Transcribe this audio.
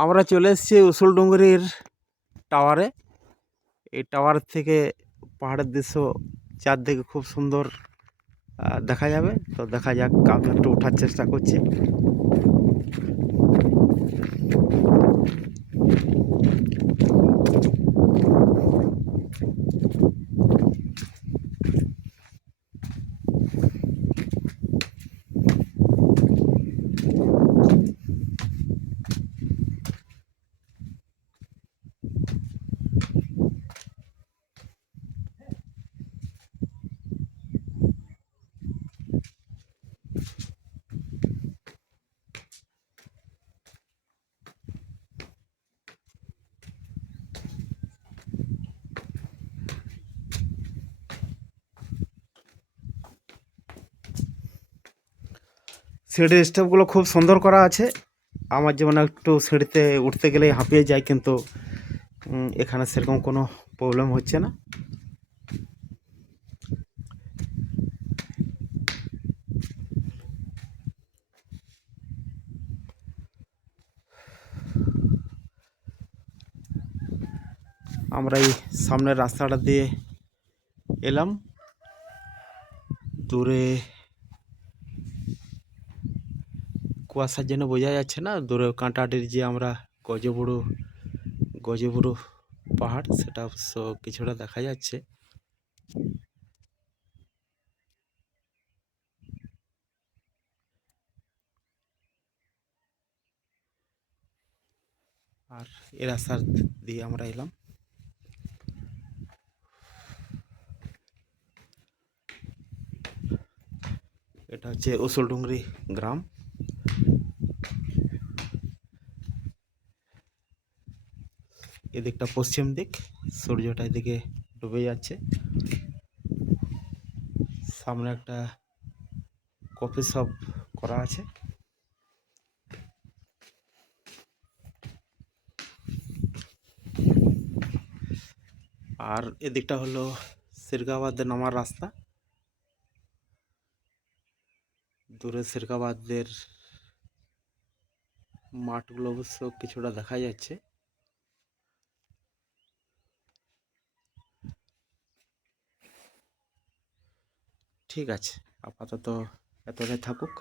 আমরা চলে এসেছি উসুলডুঙ্গরির টাওয়ারে। এই টাওয়ার থেকে পাহাড়ের দৃশ্য চারদিকে খুব সুন্দর দেখা যাবে। তো দেখা যাক, আমি একটু ওঠার চেষ্টা করছি। সিঁড়ির স্টেপগুলো খুব সুন্দর করা আছে। আমার যেমন একটু সিঁড়িতে উঠতে গেলেই হাঁপিয়ে যায়, কিন্তু এখানে সেরকম কোনো প্রবলেম হচ্ছে না। আমরা এই সামনের রাস্তাটা দিয়ে এলাম। দূরে কুয়াশার জন্য বোঝা যাচ্ছে না, দূরে কাঁটাটির যে আমরা গজেবুড়ো পাহাড়, সেটা অবশ্য কিছুটা দেখা যাচ্ছে। আর এই রাস্তার দিয়ে আমরা এলাম। এটা হচ্ছে উসুলডুঙ্গরি গ্রাম। এদিকটা পশ্চিম দিক, সূর্যটা এদিকে ডুবে যাচ্ছে। সামনে একটা কফি শপ করা আছে। আর এদিকটা হলো সিরকাবাদের নামার রাস্তা। দূরে সিরকাবাদের মাঠগুলো অবশ্য কিছুটা দেখা যাচ্ছে। ঠিক আছে, আপাতত এতটাই থাকুক।